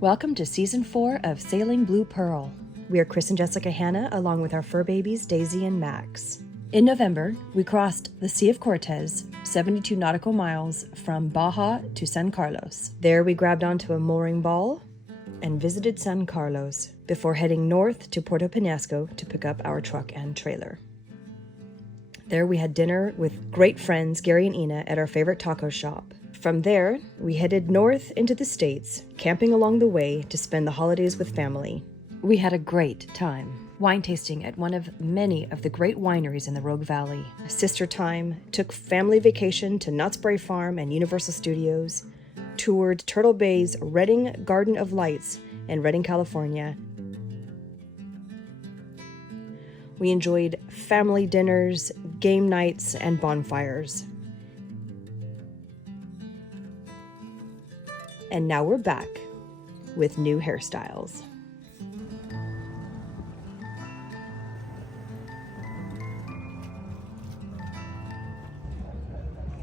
Welcome to Season 4 of Sailing Blue Pearl. We are Chris and Jessica Hanna, along with our fur babies, Daisy and Max. In November, we crossed the Sea of Cortez, 72 nautical miles from Baja to San Carlos. There we grabbed onto a mooring ball and visited San Carlos before heading north to Puerto Penasco to pick up our truck and trailer. There we had dinner with great friends Gary and Ina at our favorite taco shop. From there, we headed north into the States, camping along the way to spend the holidays with family. We had a great time. Wine tasting at one of many of the great wineries in the Rogue Valley. A sister time, took family vacation to Knott's Berry Farm and Universal Studios, toured Turtle Bay's Redding Garden of Lights in Redding, California. We enjoyed family dinners, game nights, and bonfires. And now we're back with new hairstyles.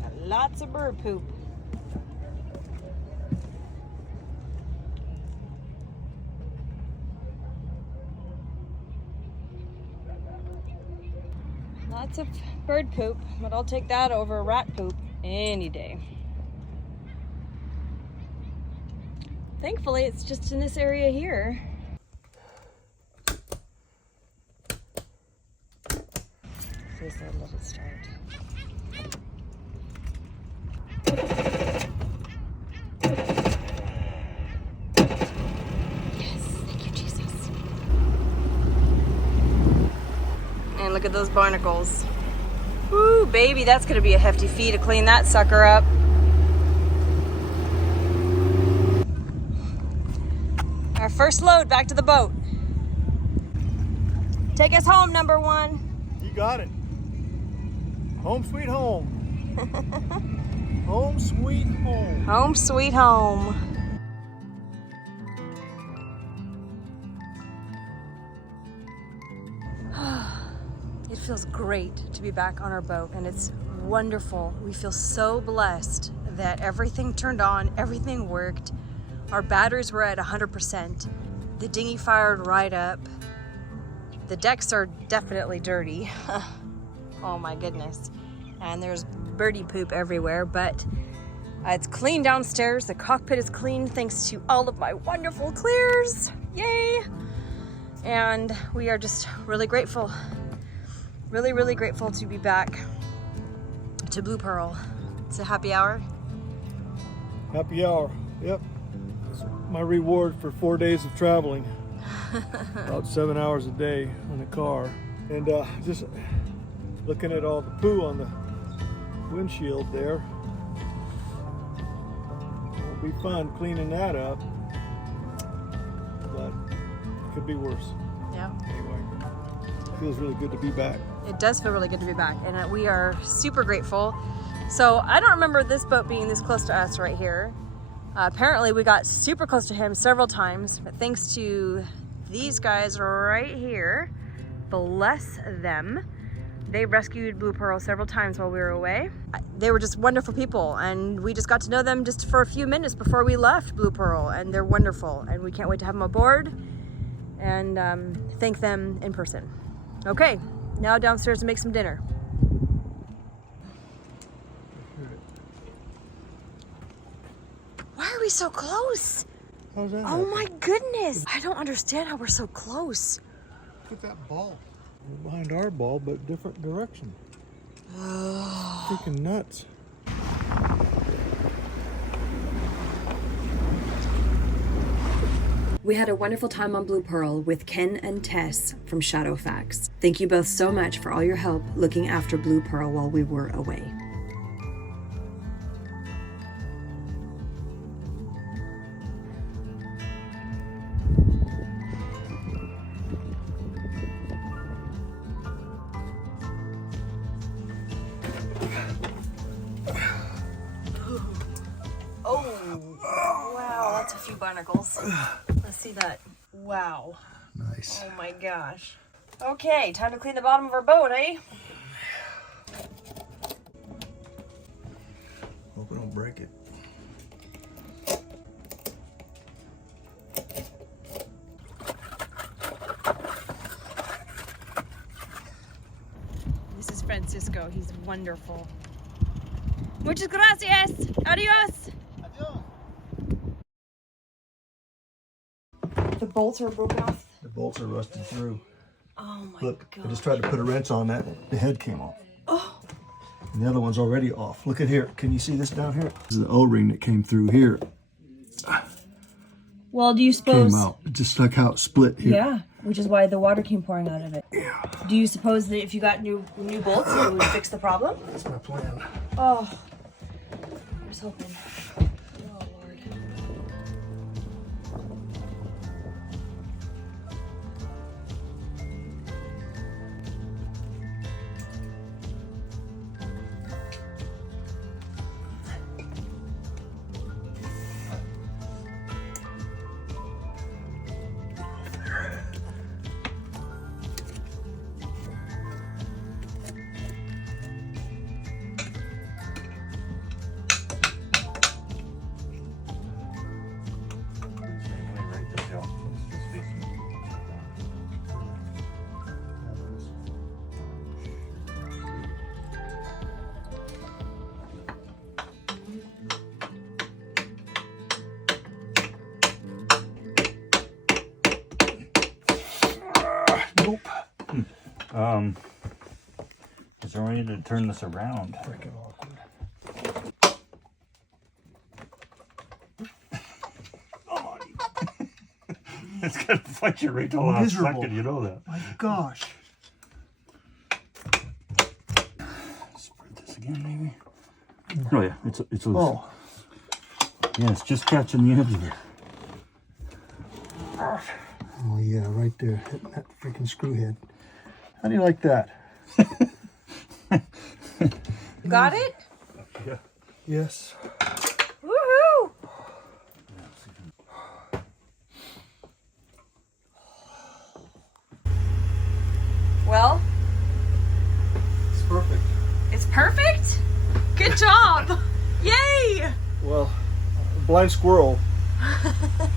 Got lots of bird poop. Lots of bird poop, but I'll take that over rat poop any day. Thankfully, it's just in this area here. Please don't let it start. Yes, thank you, Jesus. And look at those barnacles. Woo, baby, that's gonna be a hefty fee to clean that sucker up. Our first load back to the boat. Take us home, number one. You got it. Home sweet home. Home sweet home. Home sweet home. It feels great to be back on our boat, and it's wonderful. We feel so blessed that everything turned on, everything worked. Our batteries were at 100%. The dinghy fired right up. The decks are definitely dirty. Oh my goodness. And there's birdie poop everywhere, but it's clean downstairs. The cockpit is clean thanks to all of my wonderful clears. Yay! And we are just really grateful. Really, really grateful to be back to Blue Pearl. It's a happy hour. Happy hour. Yep. My reward for 4 days of traveling. About 7 hours a day in the car. And just looking at all the poo on the windshield there. It'll be fun cleaning that up. But it could be worse. Yeah. Anyway, it feels really good to be back. It does feel really good to be back, and we are super grateful. So I don't remember this boat being this close to us right here. Apparently we got super close to him several times, but thanks to these guys right here, bless them, they rescued Blue Pearl several times while we were away. They were just wonderful people, and we just got to know them just for a few minutes before we left Blue Pearl, and they're wonderful, and we can't wait to have them aboard and thank them in person. Okay, now downstairs to make some dinner. Why are we so close? How's that? Oh my goodness. I don't understand how we're so close. Look at that ball. We're behind our ball, but different direction. Freaking nuts. We had a wonderful time on Blue Pearl with Ken and Tess from Shadowfax. Thank you both so much for all your help looking after Blue Pearl while we were away. Oh, wow, that's a few barnacles. Let's see that. Wow. Nice. Oh my gosh. Okay, time to clean the bottom of our boat, eh? Hope we don't break it. This is Francisco. He's wonderful. Muchas gracias. Adios. The bolts are broken off. The bolts are rusted through. Oh my Look, God. I just tried to put a wrench on that. The head came off. Oh. And the other one's already off. Look at here. Can you see this down here? This is the O-ring that came through here. Well, do you suppose? Came out. Just like how it split here. Yeah, which is why the water came pouring out of it. Yeah. Do you suppose that if you got new bolts, it would fix the problem? That's my plan. Oh, I was hoping. Oh Lord. Nope. Is there a way to turn this around? Freaking awkward. It's gonna fight you right till the last second, you know that. My gosh. Spread this again, maybe. Oh yeah, it's loose. Oh. Yeah, it's just catching the edge of it. Oh yeah, right there, hitting that freaking screw head. How do you like that? Got it? Yeah. Yes. Woohoo! Well, It's perfect. it's perfect. Good job! Yay! Well, blind squirrel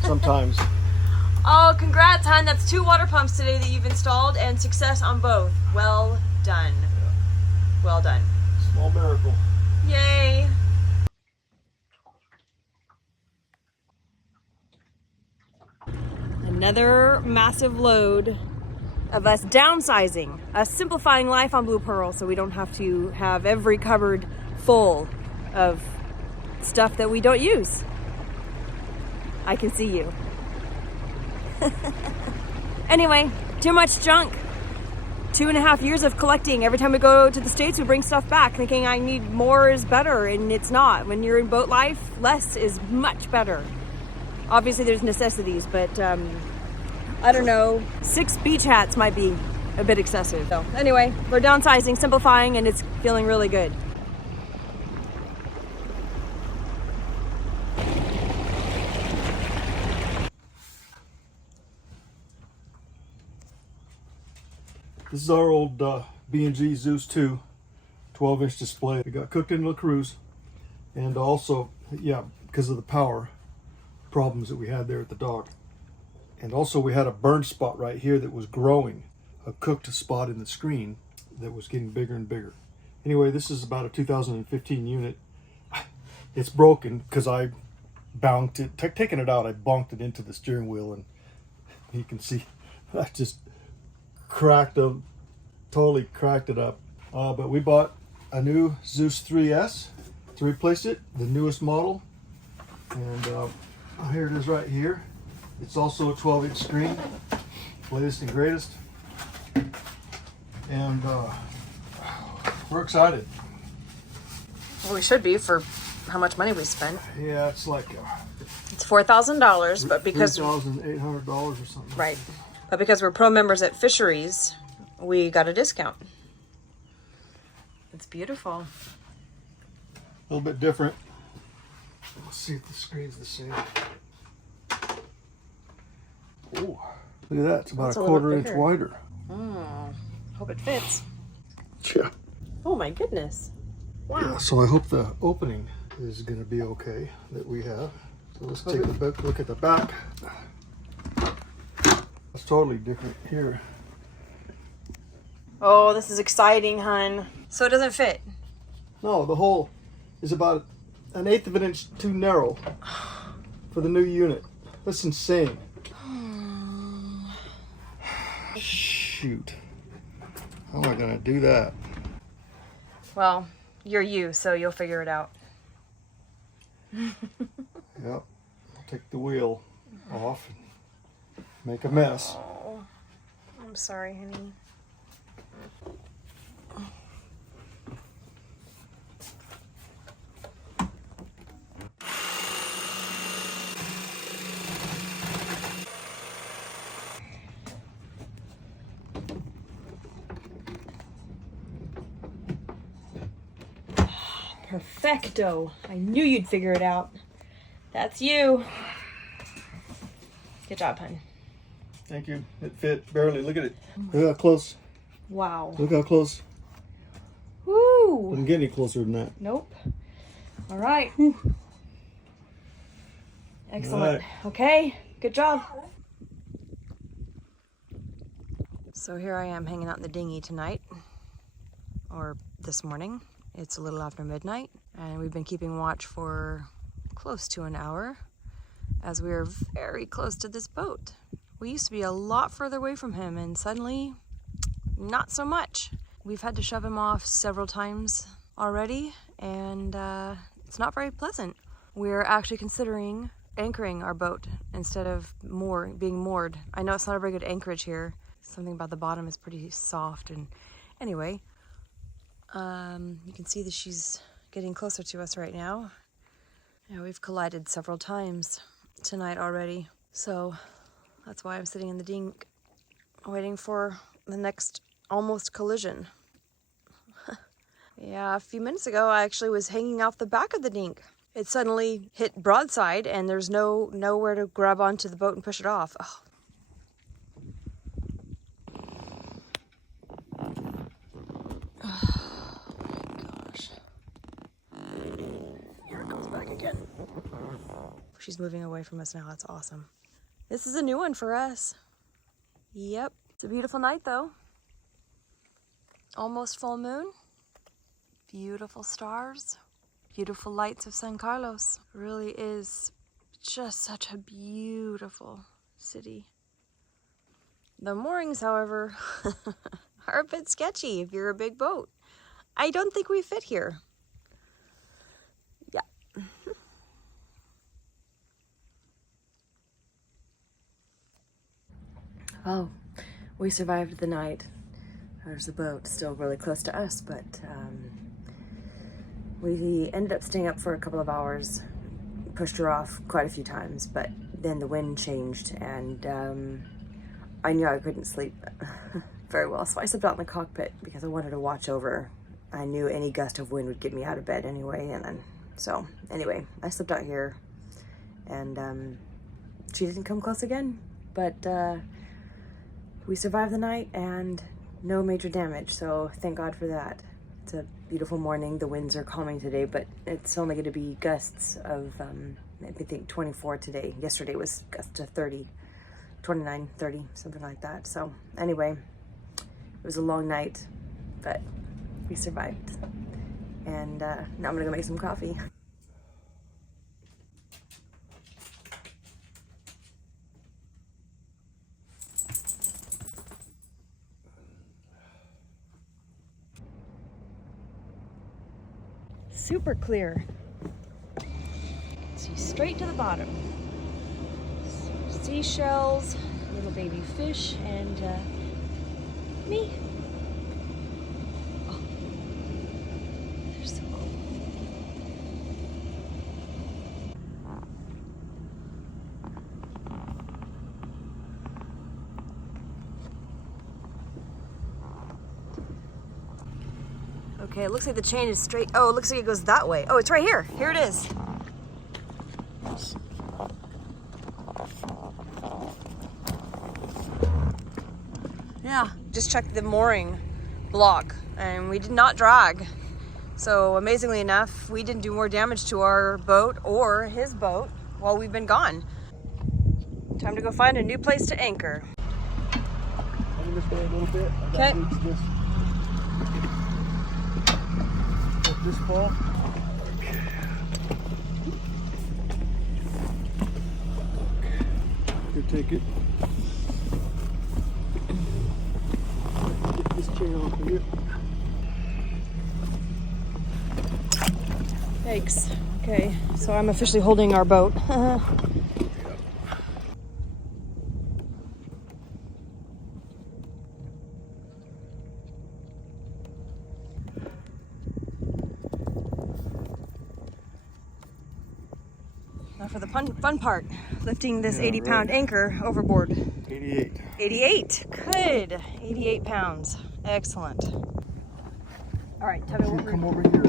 sometimes. Oh, congrats, hon. That's 2 water pumps today that you've installed, and success on both. Well done. Well done. Small miracle. Yay! Another massive load of us downsizing, us simplifying life on Blue Pearl so we don't have to have every cupboard full of stuff that we don't use. I can see you. Anyway, too much junk. 2.5 years of collecting. Every time we go to the States, we bring stuff back thinking I need more is better, and it's not. When you're in boat life, less is much better. Obviously there's necessities, but I don't know, 6 beach hats might be a bit excessive. So anyway, we're downsizing, simplifying, and it's feeling really good. This is our old B&G Zeus 2 12-inch display. It got cooked into the cruise, and also, yeah, because of the power problems that we had there at the dock. And also we had a burn spot right here that was growing, a cooked spot in the screen that was getting bigger and bigger. Anyway, this is about a 2015 unit. It's broken because I bounced it, taking it out, I bonked it into the steering wheel, and you can see I just totally cracked it up. But we bought a new Zeus 3S to replace it, the newest model. And here it is right here. It's also a 12-inch screen, latest and greatest. And we're excited. Well, we should be for how much money we spent. Yeah, it's like It's $4,000, but because $3,800 or something. right, but because we're pro members at Fisheries, we got a discount. It's beautiful. A little bit different. Let's see if the screen's the same. Oh, look at that! It's about That's a a little 1/4 inch bigger. wider. Hope it fits. Yeah. Oh my goodness! Wow. Yeah. So I hope the opening is going to be okay that we have. So let's take a look at the back. It's totally different here. Oh, this is exciting, hun. So it doesn't fit? No, the hole is about 1/8 of an inch too narrow for the new unit. That's insane. Shoot. How am I gonna do that? Well, you're you, so you'll figure it out. Yep. I'll take the wheel off and make a mess. Oh, I'm sorry, honey. Perfecto. I knew you'd figure it out. That's you. Good job, hun. Thank you. It fit barely. Look at it. Look how close. Wow. Look how close. Woo! Doesn't get any closer than that. Nope. All right. Whew. Excellent. All right. Okay. Good job. So here I am hanging out in the dinghy tonight, or this morning. It's a little after midnight, and we've been keeping watch for close to an hour as we are very close to this boat. We used to be a lot further away from him, and suddenly, not so much. We've had to shove him off several times already, and it's not very pleasant. We're actually considering anchoring our boat instead of being moored. I know it's not a very good anchorage here. Something about the bottom is pretty soft, and anyway, you can see that she's getting closer to us right now. Yeah, we've collided several times tonight already, so that's why I'm sitting in the dinghy waiting for the next almost collision. Yeah, a few minutes ago I actually was hanging off the back of the dinghy. It suddenly hit broadside and there's nowhere to grab onto the boat and push it off. Oh. She's moving away from us now. That's awesome. This is a new one for us. Yep. It's a beautiful night though. Almost full moon. Beautiful stars. Beautiful lights of San Carlos. It really is just such a beautiful city. The moorings, however, are a bit sketchy if you're a big boat. I don't think we fit here. Yeah. Oh, we survived the night. There's the boat still really close to us, but we ended up staying up for a couple of hours, pushed her off quite a few times, but then the wind changed and I knew I couldn't sleep very well, so I slept out in the cockpit because I wanted to watch over. I knew any gust of wind would get me out of bed anyway, and then, so anyway, I slept out here and she didn't come close again, but we survived the night and no major damage, so thank God for that. It's a beautiful morning. The winds are calming today, but it's only going to be gusts of, I think 24 today. Yesterday was gusts of 30, 29, 30, something like that. So anyway, it was a long night, but we survived. And now I'm going to go make some coffee. Super clear. See straight to the bottom. Seashells, little baby fish, and me. Oh, they're so cool. Okay, it looks like the chain is straight. Oh, it looks like it goes that way. Oh, it's right here. Here it is. Yeah, just checked the mooring block and we did not drag. So amazingly enough, we didn't do more damage to our boat or his boat while we've been gone. Time to go find a new place to anchor. this way a little bit. Okay. Let this fall. Here, take it. Get this chain off of here. Yikes. Okay, so I'm officially holding our boat. Now for the fun part, lifting this 80-pound anchor overboard. 88. 88. Good. 88 pounds. Excellent. All right, tell me what we're... Come over here.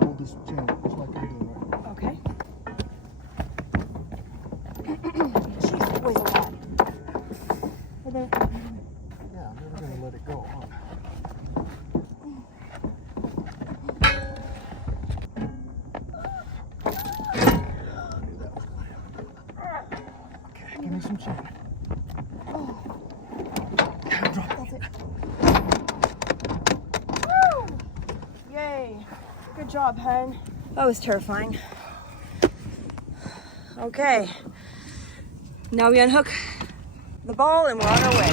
Hold this chain, just like I'm doing right now. Okay. Jeez, that weighs a lot. Yeah, I'm never gonna let it go, huh? Okay, give me some chain. That's it. Woo! Yay. Good job, hun. That was terrifying. Okay. Now we unhook the ball and we're on our way.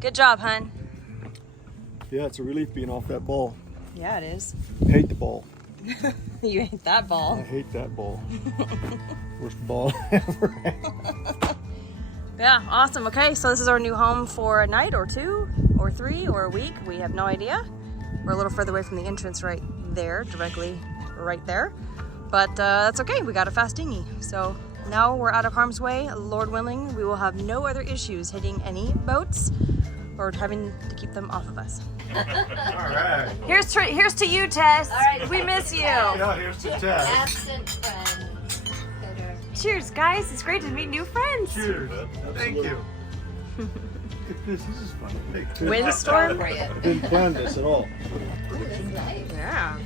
Good job, hun. Yeah, it's a relief being off that ball. Yeah, it is. Hate the ball. You hate that I ball. hate that ball. Worst ball ever. Yeah, awesome. Okay, so this is our new home for a night or two or three or a week. We have no idea. We're a little further away from the entrance right there, directly right there. But that's okay. We got a fast dinghy. So now we're out of harm's way. Lord willing, we will have no other issues hitting any boats or having to keep them off of us. All right. Here's to you, Tess. All right, We miss you. Yeah, here's the test. Absent friends. Cheers, guys. It's great to meet new friends. Cheers. Thank you. Look at this. This is fun. Hey, Windstorm? For you. I didn't plan this at all. Ooh, this is nice. Yeah.